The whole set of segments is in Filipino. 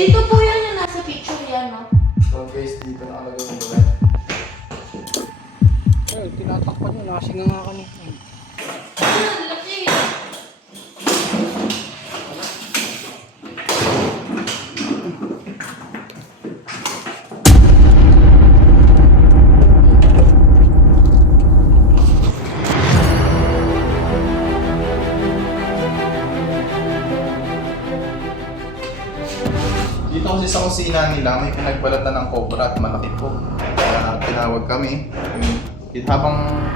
Dito po yan yung nasa picture yan, no? So guys, dito nakalagay yung buwan. Ay, tinatakpan nyo. Nasinga nga kanina. Ah, laki. Dito kasi sa kusina nila, may pinagbalatan ng cobra at malaki po. Kaya tinawag kami. Habang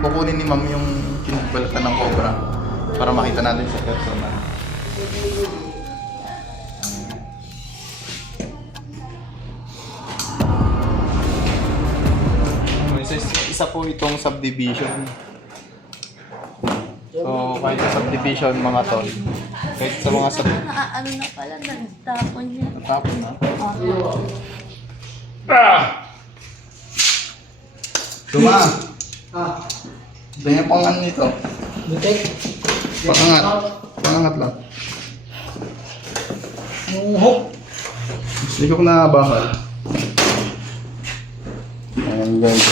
kukunin ni ma'am yung pinagbalatan ng cobra para makita natin sa personal. Isa po itong subdivision. So, kahit sa subdivision mga tol, kahit sa mga Ano na pala, nagtapon niya. natapon na. Tuma! Ganyan pang ano nito. Butek. Pakangat. Pakangat lang. Hop. Hindi ko na bakal. Ayan guys.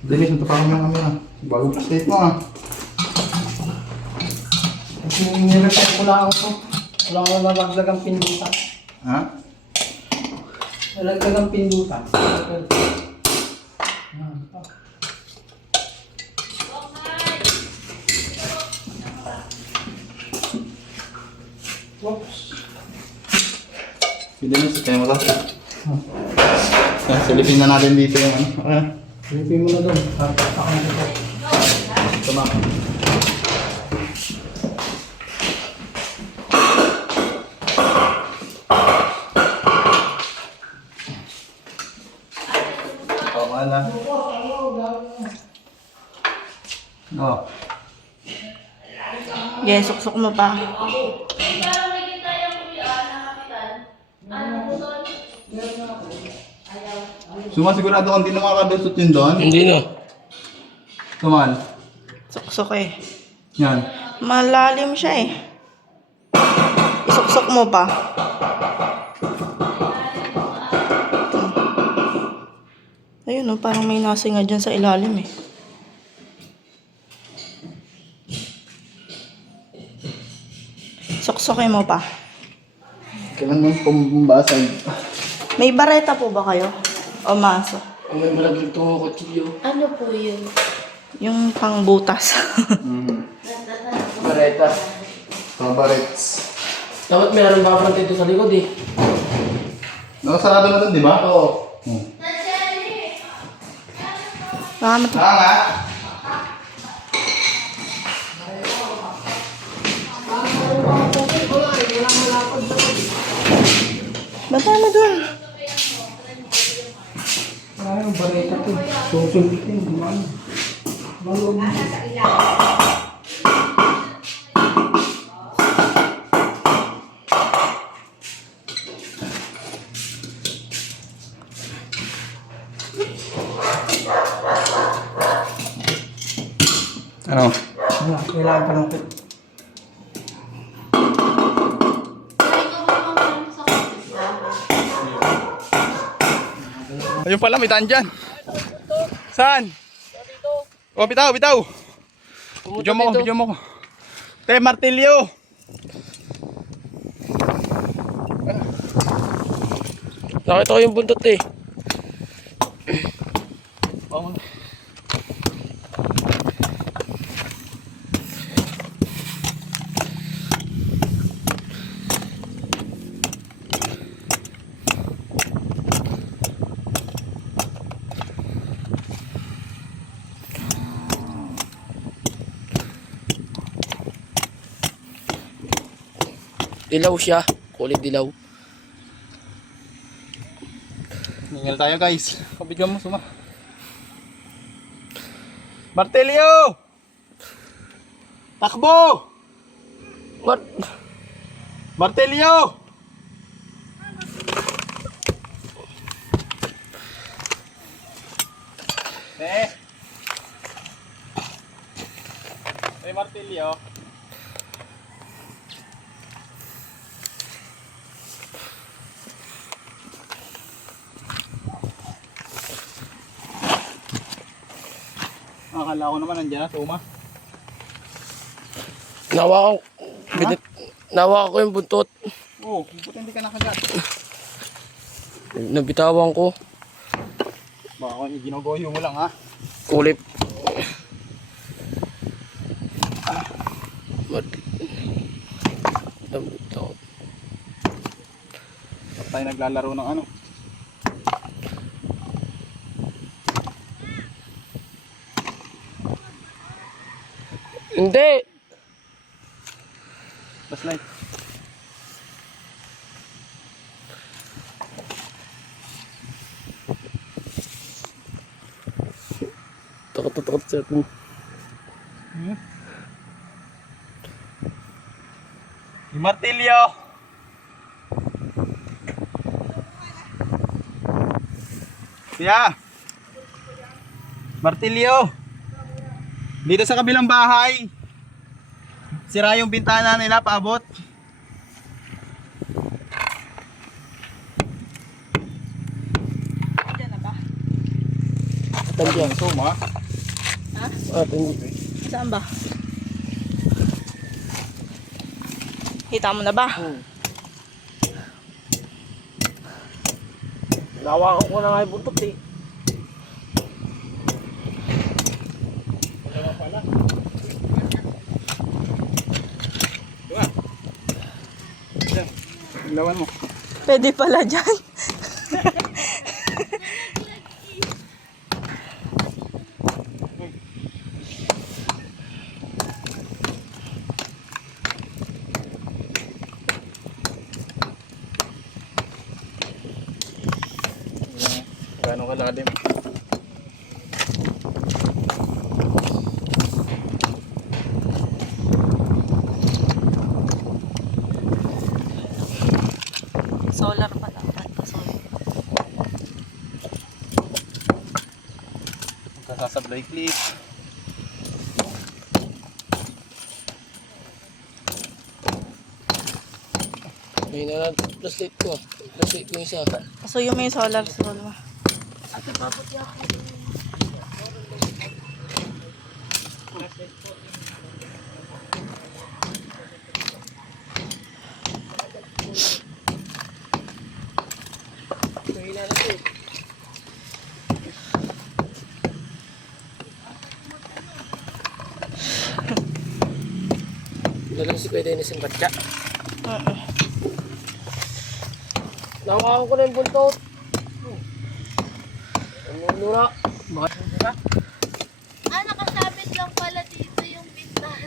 Dennis, ito pa kami ng camera. Bago state mo ah. Kasi nireset ko lang ako. Wala ko nalagdag ang pindutan. Ha? Nalagdag ang pindutan. Oops. Si Dennis, kaya mo lang. Silipin na natin dito yung ano. Okay. Silipin mo na doon. Tapakan mo ito. Tuma. Oh, wala. Oh. Yes, suksok mo pa. Sumasigurado kung hindi na makakadusot yun doon? Hindi na. Tumal. Suksok eh. Yan. Malalim siya eh. Isuksok mo pa. Ayun oh, parang may nasinga dyan sa ilalim eh. Suksokin mo pa. Kailan mo pumbasag? May bareta po ba kayo? O maso? Kung may malaglag itong kutsilyo. Ano po yun? Yung pangbutas. Bareta. Pabarets. Dapat meron ba front dito sa likod eh. Nakasarado na doon, di ba? Oo. Baka mat- Nga. Bata mo dun. Ay, ang bareta ito. Susulitin. Ano? Malog. Ano? Kailangan pa ng kit. Ayun pala, may daan dyan. Saan? Oh, bitaw, bitaw. Video mo ko, video mo ko. Te, martilyo. Nakita ko yung buntot eh. Dilaw siya. Kulit dilaw. Ningal tayo guys. Kabigyan mo, suma. Martilyo! Takbo! What? Martilyo! May martilyo. Akala ko naman nandiyan na, tuma. Nawa ko. Nawa ko yung buntot. Oo, buti hindi ka nakagat. Nabitawan ko. Baka ginagoyo mo lang ha. Kulip. Nabitaw. Ba't tayo naglalaro ng ano? Hindi. Flashlight. Takot sa atin. Yung martilyo! Kuya! Martilyo! Dito sa kabilang bahay. Sira yung bintana nila, paabot. Diyan na ba? Tandiyan. Tuma. Ha? Tandiyan. Saan ba? Kita mo na ba? Nawakan ko na nga yung buntot eh. Lawan mo. Pwede pala dyan. Gano'ng kalalim? Solar pa lang. Solar. Kasasablay clip. May na flashlight ko. Flashlight ko yung isa. So yung may solar mo. Dalang si Kuya Dennis yung batya. Nawakan ko na yung buntot. Nura. Bakit nura? Ah, nakasabit lang pala dito yung bintana.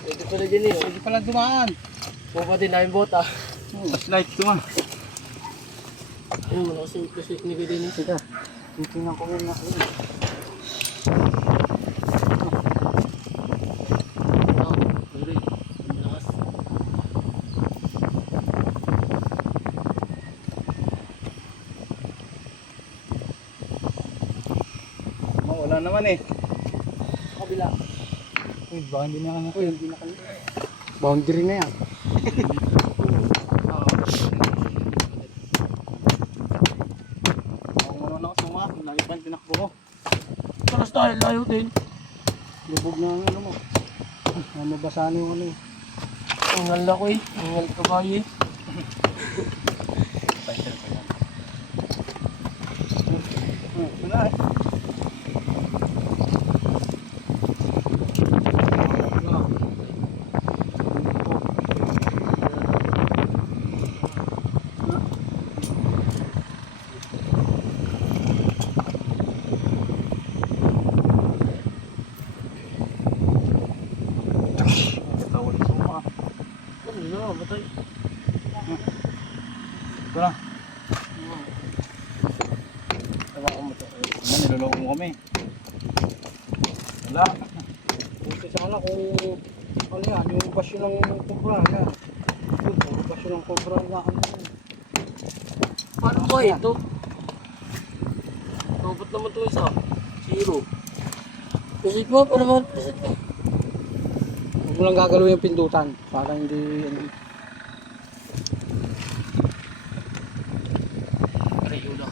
Pwede pala dyan eh. Hindi pala dumaan. Pupa din namin bota. Flashlight, tuma. Ayun, wala kasi flashlight ni Kuya Dennis. Ito. Titingnan ko muna. Wala naman eh. Kabila. Uy, baka hindi na kanya. Hindi na kanya. Boundary na yan. Ako muna ako suma. Lagi pa yung tinakbo ko. Paras tayo, layo din. Lubog na ang ano mo. Mabasahan yung ano eh. Ang ngal ko eh. Ang ngal kabayo eh. Wala eh. Ano na, matay. Ito na. Tawa ko matay. Niloloko mo kami. Wala. Buti sana kung ano yan, yung basyo ng cobra yan. Yung basyo ng cobra na ano yan. Paano ba ito? Robot naman ito isa. Zero. Plastic mo, para naman plastic mo. Huwag mo lang gagalaw yung pindutan para hindi ano. Aray, ulo.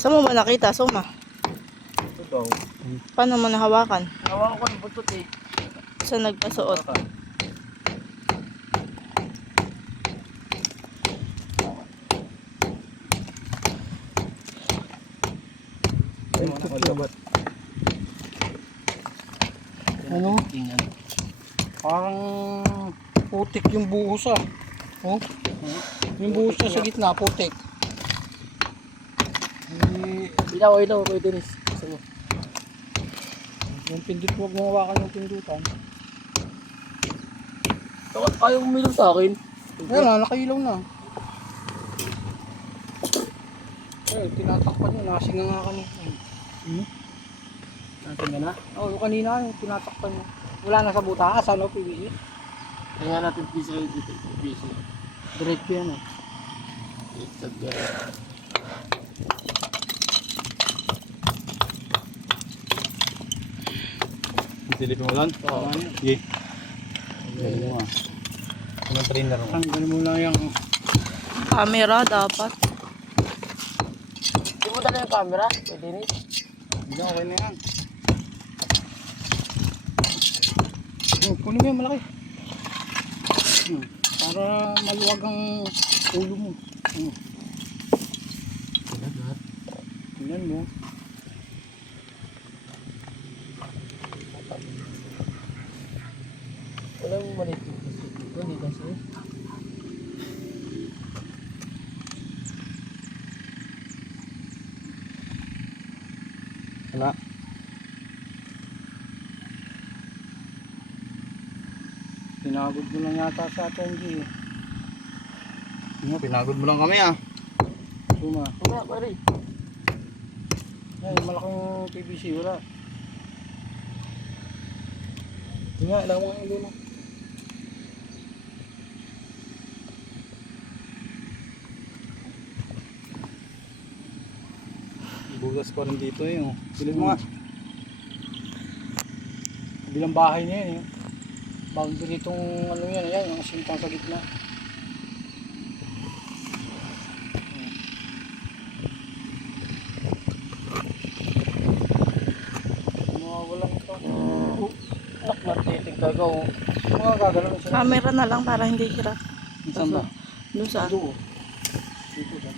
Saan mo ba nakita, Suma? Ito daw. Paano mo nahawakan? Hawakan ko ng butot eh. Saan nagpasuot? Ano? Tingnan. Parang putik yung buhos ah. Oh. Yung buhos na sa gitna, putik. Ilaw, pwede Dennis. Gusto mo? Yung pindut, huwag mo hawakan yung pindutan. Bakit ayaw umilaw sa akin? Ayan na, nakailaw na. Eh, tinatakpan nyo, nasinga nga kami. Natin ka na? Oo, yung kanina, yung tinatakpan nyo. Wala na sa butaas, ano, PVC? Kaya nga natin busy kayo dito. Busy. Diretso yan eh. Silipin mo lang? Oo. Sige. Galing mo ah. Anong trainer mo? Tanggalin mo lang yung... Camera dapat. Di mo dala yung camera? Pwede Dennis. Hindi, okay na yan. Kunin mo yung malaki. Para maluwag ang ulo mo. Tingnan mo. Walang maliit yung plastic dito. Hindi kasi. Wala. Pinagod mo lang yata sa atin, G. Pinagod mo lang kami ah. Suma. Wala, pare. Yan, yung malaking PVC, wala. Ito nga, ilang mga ulo mo. Bugas pa rin dito eh. Silip mo nga. Bilang bahay na yan eh. Boundary itong ano yan, ayan, yung sintang sa gitna. Wala ito. Anak, martiting ka ikaw. Mga gagalaw na sila. Camera na lang para hindi hirap. Saan ba? Doon sa Dito,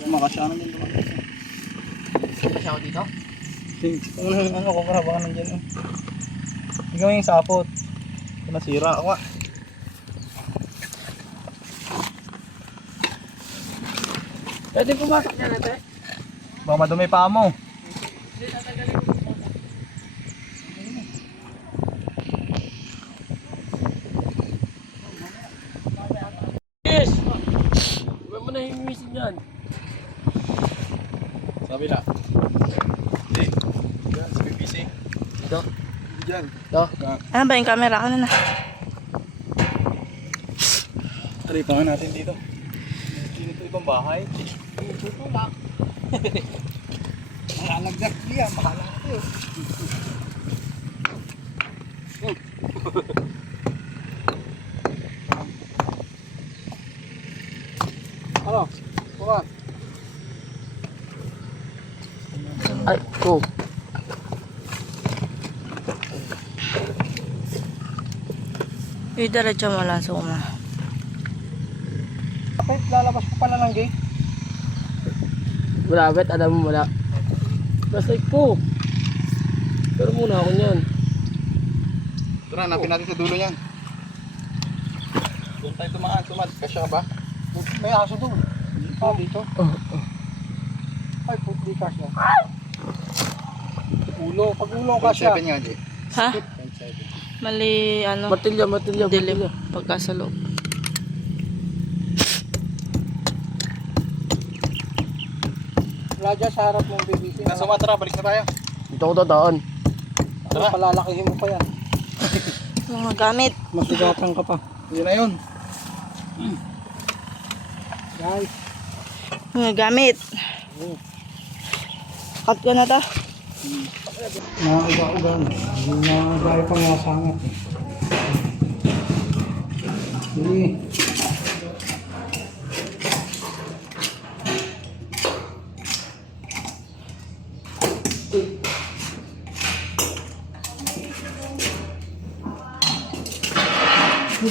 Makasyanan din naman. Kasi ako dito? Kung ano ko para baka nandiyan eh. Ikaw yung sapot. Kung nasira ako ah. Pwede pumasok niya natin. Baka madumi pa mo. Yes! Huwag mo na himisin yan. Sabi na. Hindi. Diyan, sa PVC. Dito? Diyan. Dito? Ano ba yung camera? Ano na? Taripan natin dito. Dito ibang bahay. Ito lang. Mahalagdag niya, mahalagdag. Ano? Buwan. Ay, go. Diretso mo lang, Suma. Kapit, lalabas ko pala ng gate. Wala, bet, alam mo wala. Plastic ko. Pero muna ako niyan. Tara, hanapin natin sa dulo niyan. Doon tayo tumaan. Kasya ka ba? May aso doon. Ah, dito. Ay, puti ka siya. Ulo, pag ulo ka siya. 7 nga, Jay. Ha? Mali, ano, Matilya. dilim pagka sa loob. Wala dyan sa harap mong BBC. Nasa Sumatra, balik na tayo. Dito ako dadaan. Tara. Palalakihin mo pa yan. Mga gamit. Masigatan ka pa. Yun na yun. Guys. Mga gamit. Cut ko na ta. Nakakauga-uga na. Hindi na gaya pang masangat eh. Hindi.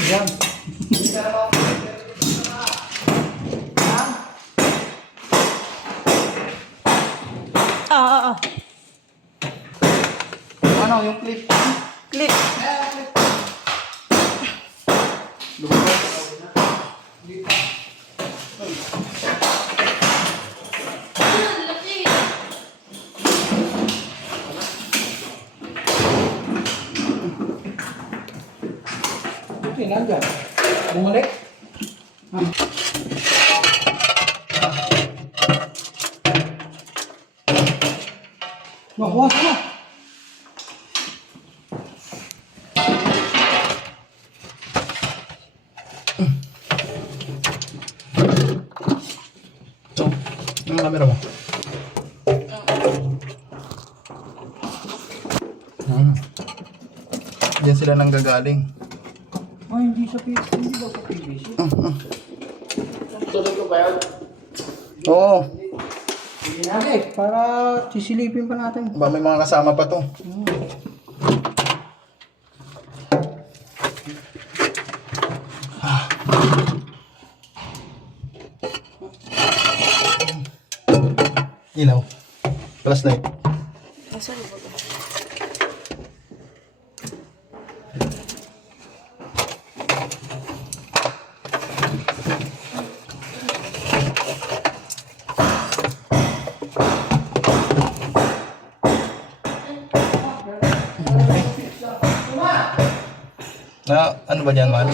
Yan. Ah. Ano, yung clip? Clip. Lumabas. Laki. Okay, nandyan. Bumalik. Makuha ka na. So, yung camera mo. Diyan sila nang gagaling. Ay, hindi sa PVC. Hindi ba sa PVC? Tuloy ko ba yun? Oo. Hindi natin. Para sisilipin pa natin. Ba may mga kasama pa to. Ilaw. Flashlight. Nasa libot. Na, ano ba dyan, man?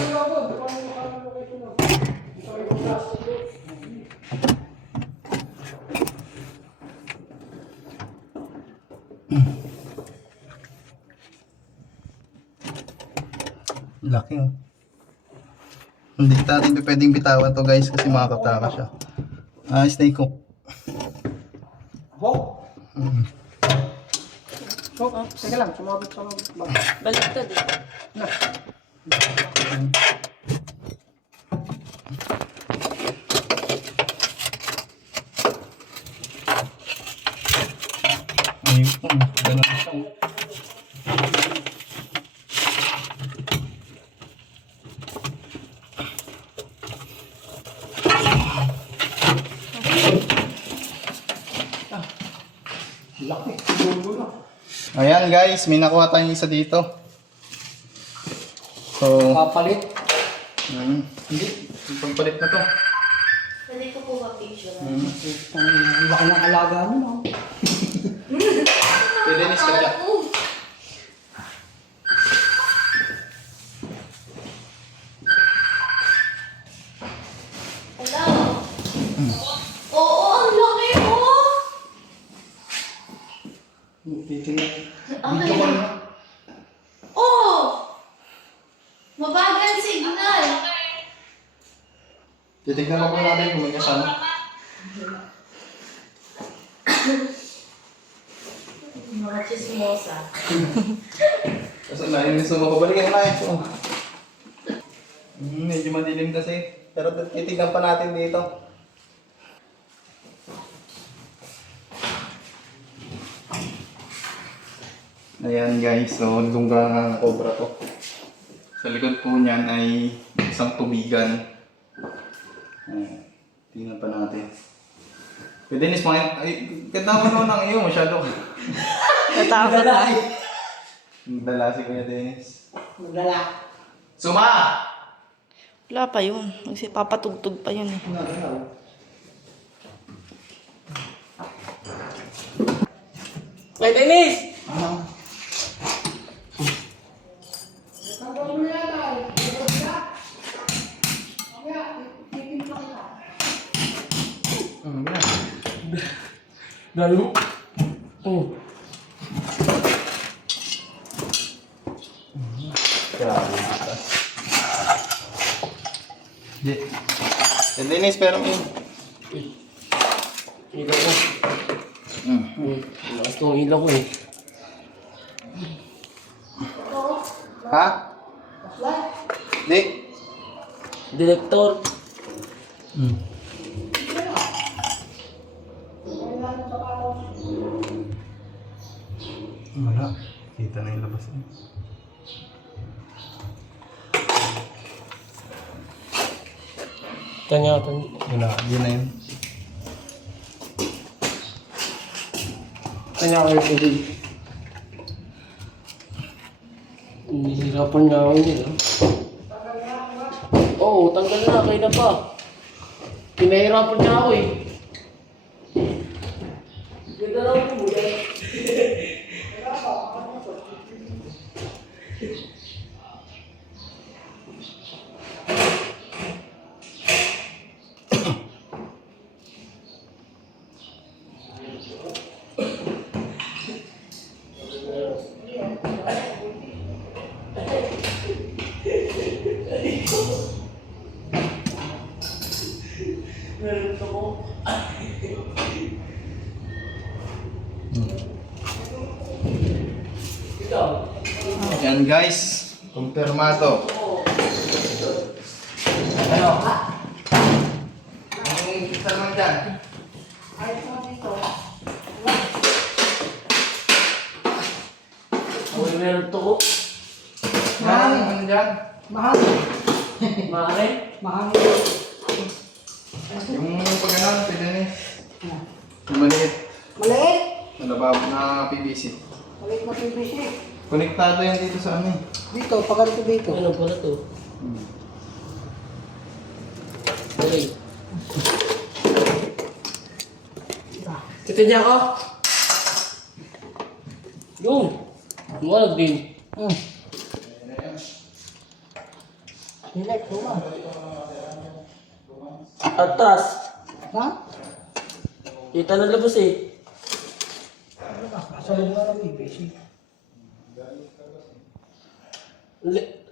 Laki, oh. Hindi natin pwedeng bitawan to, guys, kasi makakataka siya. Snake hook. Ho? So, teka lang. Sumabit sa mga. Baliktad eh. Ayun po, ganun siya. Laki. Dulo na. Ayan guys, may nakuha tayong isa dito. So, Kapalit. hindi, pagpalit na to. Pwede ko po ba picture? Ang laki ng alaga mo. Pwede ni Skadya. Hello? Oo, ang laki oh! Titingnan. Okay. Oh! Mabagal signal. Titignan mo po natin kung may kasama. Mga chismosa. Kasi na, gusto mo kabalikin na ito. Medyo madilim kasi. Pero titignan pa natin dito. Ayan guys, so lungga ng cobra to. Sa likod po niyan ay isang tubigan. Ayan, tingnan pa natin. Pwede nis mga, ay, ganda mo naman ang iyo, masyado. Natakot na. Dala si Kuya Dennis. Magdala. Suma! Wala pa yun. Kasi papatugtog pa yun eh. Hey, Dennis! Ano? Lalo? Oh. Grabe. Dennis, pero yun. Ikaw ko. Mm. Lakas tong ilaw ko eh. Ha? Di. Direktor. Wala. Kita na yung labas niya. Kanya. Wala. Yun na yun. Kanya ko yung tubig. Nahihirapan nga ako yun eh. Oo, tanggal na. Kaya pa. Pinahirapan niya ako eh. Ganda lang po mo yan. Yan guys. Kumpirmado. Ano? Ang kita naman dyan. Uy, meron to ko. Mahal. Ano dyan? Mahal. Mare. Mahal. Yung pag ano, pwede na eh. Yung maliit. Maliit. Malababo na PVC. Maliit na PVC. Konektado yan dito sa ano eh. Dito, paganto dito. Ano pala to? Okay. Kita niya ako. Yung. Malag din. Select, tuma. Atas. Ha? Kita na labas eh. Kasalog na ng PVC.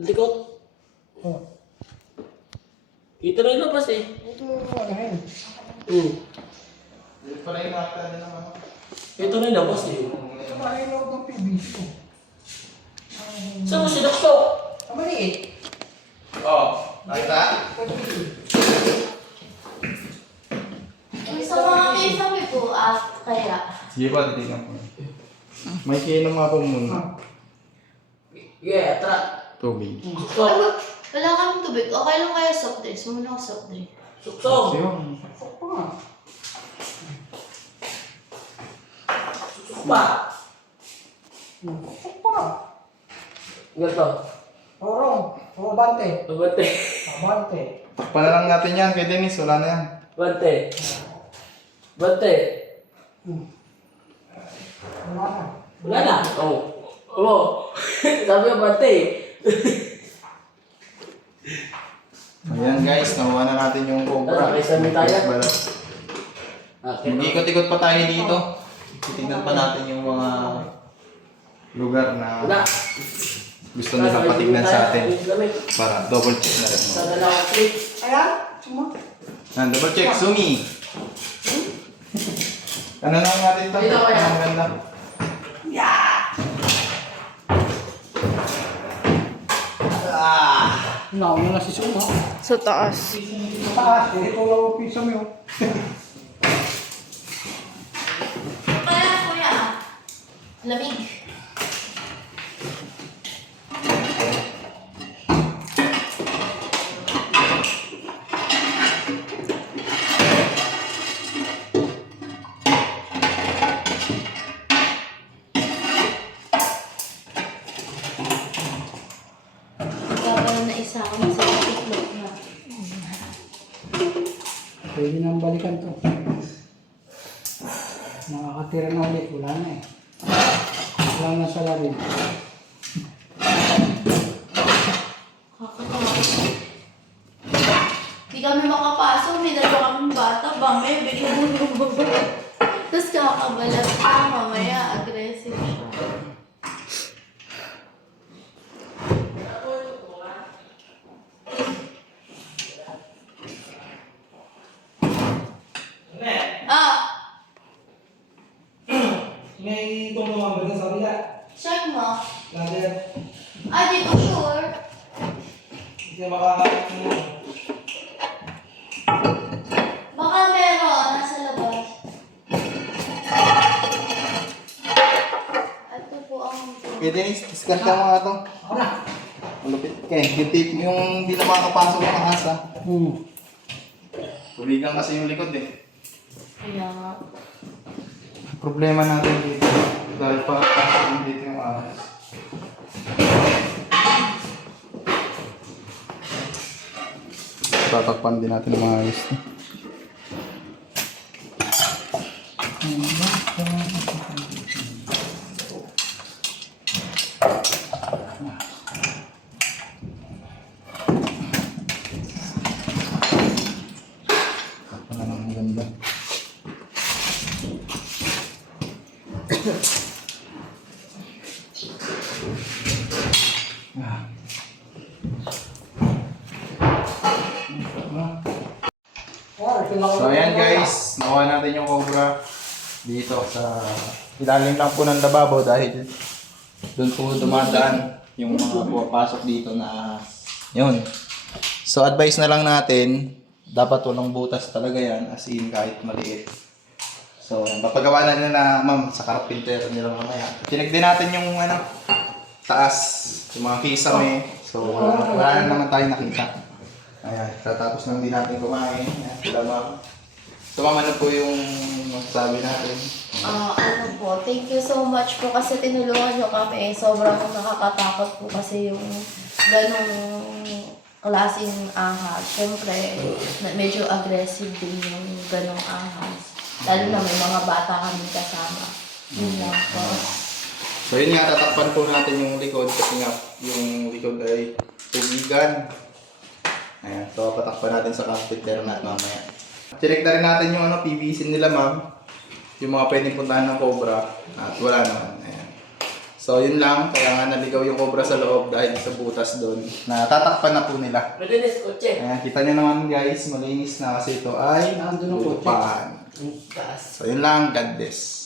Likot. Oh. Kita na yung labas eh. Ito, ano yun? Dito pala yung nakita din naman. Ito na yung labas eh. Ito ba yung loob ng PVC? Saan mo sinakso? Ang maliit. Oh, nakita? Yung sa mga kisame po, kaya. Sige pa, titignan ko. May kinom nga po muna. Yeah, tra. Tubig. Suksok. Wala kaming tubig. Okay lang kaya soft drinks. Muna ako soft drink. Suksok. Yun. Sakto nga. Suksok pa. Sakto nga. Ganito. Orong. O, bante. Bante. Bante. Takpan na lang natin yan kay Dennis. Wala na yan. Bante. Bante. Wala na. Wala na. Oo. Oo. Sabi ko bante. Ayan guys, nakuha na natin yung cobra. May sami tayo. Balat. Mag-ikot-ikot pa tayo dito. Titignan pa natin yung mga lugar na Wala. gusto nila patignan sa atin. Para double check na rin. Sa dalawang click. Ayan. Suma. Double check, Sumi! Ano lang natin ito? Dito kaya. Ang ganda. Nauna na si Suma. Sa taas. Taas. Ito lang ang pisa mo. Kaya kuya, lamig. Kaya na isa ako sa itlog na. Pwede nang balikan to. Nakakatira na ulit. Wala na eh. Wala na sa larin. Kakatawa. Di kami makapasok, may dalawa kaming bata, bame, binubulong. Tapos kakabalat ka, mamaya, aggressive siya. Ah! may itong mga ganun sa kanila. Check mo. Lager. Ah, di ko sure. Hindi makakain mo. Baka meron. Nasa labas. Ito po ang... Okay, Dennis, discard ka mga to. Ako na. Malupit ka eh. Yung tape, yung hindi na makakapasok ng ahas ah. Tuligan kasi yung likod eh. Kaya nga. Problema natin dito. Dahil pa pasok dito yung ahas. Tatakpan din natin ng mga ayos. Ano ang ganda. So ayan guys, nakuha natin yung cobra dito sa ilalim lang po ng lababo dahil doon po dumadaan yung mga pumapasok dito na yun. So advice na lang natin, dapat walang butas talaga yan as in kahit maliit. So yan, papagawa na nila ma'am sa carpenter nila mamaya. Tinig din natin yung ano, taas, yung mga kisame. So wala na naman tayo nakita. Ayan, tatapos lang din natin kumain. Ayan, sila ma'am. So ma'am, ano po yung masasabi natin? Ano po, thank you so much po kasi tinulungan nyo kami. Sobrang nakakatakot po kasi yung ganong klaseng ahas. Siyempre, medyo aggressive din yung ganong ahas. Lalo na may mga bata kami kasama. Yun lang po. So yun nga, tatakpan po natin yung likod kasi nga yung likod ay tubigan. Ayan, so patakpan natin sa carpenter mat mamaya. Check na rin natin yung ano, PVC nila ma'am. Yung mga pwedeng puntahan ng cobra. At wala naman. Ayan. So yun lang, kaya nga naligaw yung cobra sa loob dahil sa butas doon. Natatakpan na po nila. Malinis, kotse. Ayan, kita nyo naman guys, malinis na kasi ito ay Nandun ang kotse. lupahan. Taas. So yun lang, God bless.